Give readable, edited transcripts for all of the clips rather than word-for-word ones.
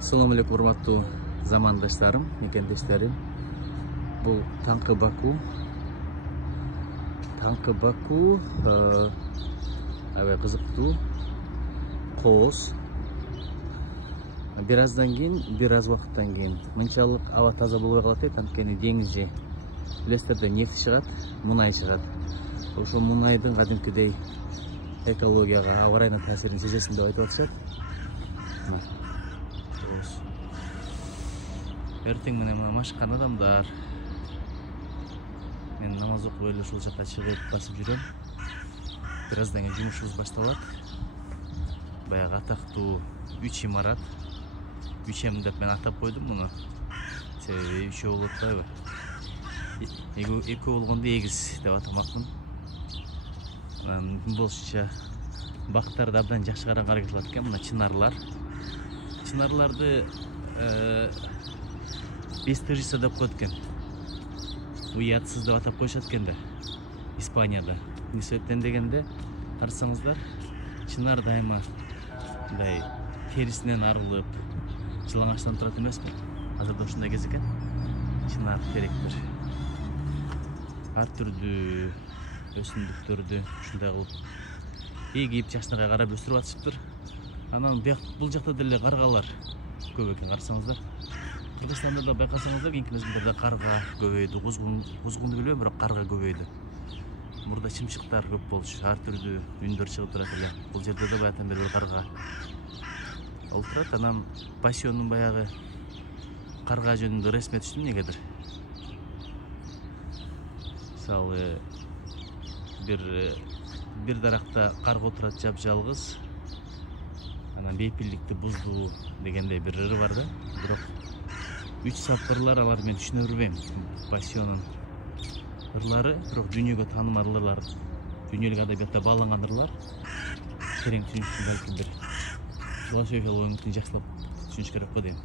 Assalamu alaikum урматтуу замандаштарым, мекендештерим. Бул Таңкы Баку. Таңкы Баку аябай кызыктуу. Кооз. Бир аздан кийин, бир аз убакыттан кийин мынчалык аба таза болбой калат, анткени деңизде билесиздер да нефть чыгат, мунай чыгат. Ошол мунайдын кадимкидей экологияга, аба ырайына таасирин сезесиң деп айтып атышат. Эртең менен машыккан адамдар. Мен намаз окуп эле ушул жака чыгып басып жүрөм. Бир аздан кийин жумушубуз башталат. Баягы атактуу 3 имарат. 3М деп мен атап койдум муну. Себеби 3 болуп атпайбы? Эки болгондо эгиз деп атамакмын. Болушунча бактарды абдан жакшы караганга аракет кылат экен. Мына чынарлар. Чынарларды бестыжиса деп коет экен. Уятсыз деп атап коюшат экен да. Испанияда. Эмне себептен дегенде, карасаңыздар, чынар дайыма мындай терисинен арылып, жылаңачтан турат эмеспи? Азырда ушундай кез экен. Чынар теректер. Ар түрдүү өсүмдүктөрдү ушундай кылып эгип жашынага карап өстүрүп атышыптыр. Анан бул жакта деле каргалар көп экен, карасаңыздар. Кыргызстанда да байкасаңыздар, кийинки мезгилдерде карга көбөйдү, кузгунду билбейм, бирок карга көбөйдү. Мурда чымчыктар көп болчу, ар түрдүү үндөр чыгып турат эле. Бул жерде да баягыдан бери бир карга олтурат. Анан пассиондун баягы карга жөнүндө ресме түштүм негедир. Мисалы, бир даракта карга отурат жап-жалгыз. Анан бейпилдикти бузду дегендей бир ыры бар да. Бирок 3 сапырлар, алар мен түшүнө бербейм. Пассионун ырлары, бирок дүйнөгө таанымал ырлар, дүйнөлүк адабиятта бааланган ырлар. Терең түшүнүштү балким бир философиялык оңдуктун жакшылап түшүнүш керек го дейм.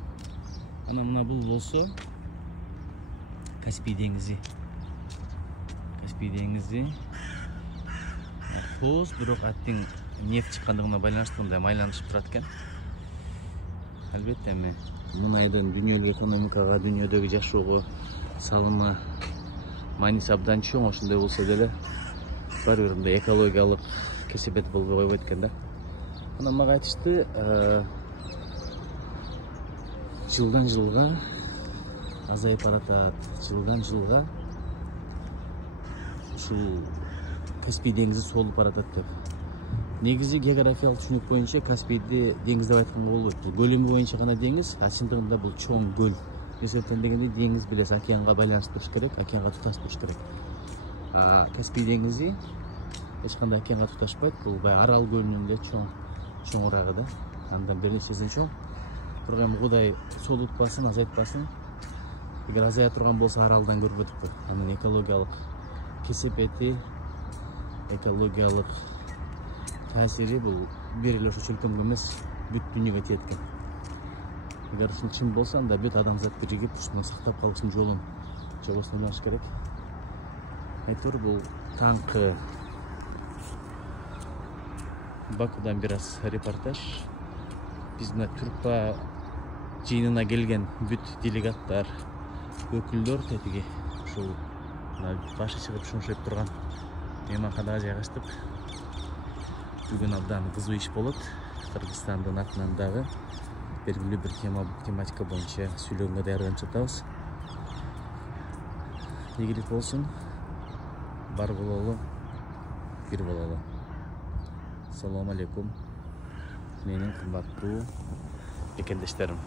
Анан мына бул болсо Каспий деңизи. Каспий деңизи. Кооз, бирок аттың нефть чыккандыгына байланыштуу мындай майланышып турат экен. Албетте эми мунайдын дүйнөлүк экономикага, дүйнөдөгү жашоого салымы мааниси абдан чоң. Ошондой болсо деле бар бир мындай экологиялык кесепет болбой койбойт экен да. Анан мага айтышты, жылдан жылга азайып баратат. Жылдан жылга ушул Каспий деңизи соолуп баратат деп. Негизи географиялык түшүнүк боюнча Каспийди деңиз деп айтканга болбойт. Бул көлөмү боюнча гана деңиз, а чындыгында бул чоң көл. Эмне себептен дегенде деңиз билес океанга байланыштуу болуш керек, океанга туташ болуш керек. Каспий деңизи эч кандай океанга туташпайт. Бул баягы Арал көлүнүн эле чоңурагы да. Андан бир нече эсе чоң. Бирок эми Кудай соолутпасын, азайтпасын. Эгер азая турган болсо Аралдан көрбөдүкпү. Анын экологиялык кесепети, экологиялык таасири бул бир эле ошо өлкөмгө эмес, бүт дүйнөгө тиет экен. Эгер ушул чын болсо, анда бүт адамзат биригип ушуну сактап калыштын жолун жобосуна керек. Айтор бул Таңкы Бакудан бир аз репортаж. Биз мына Түркпа жыйынына келген бүт делегаттар, өкүлдөр тетиги ушул башы чыгып шуңшуйп турган мейманканага жайгаштык. Бүгүн абдан кызуу иш болот. Кыргызстандын атынан дагы белгилүү бир тематика боюнча сүйлөгөнгө даярданып жатабыз. Ийгилик болсун. Бар бололу, бир бололу. Ассаламу алейкум. Менин кымбаттуу мекендештерим.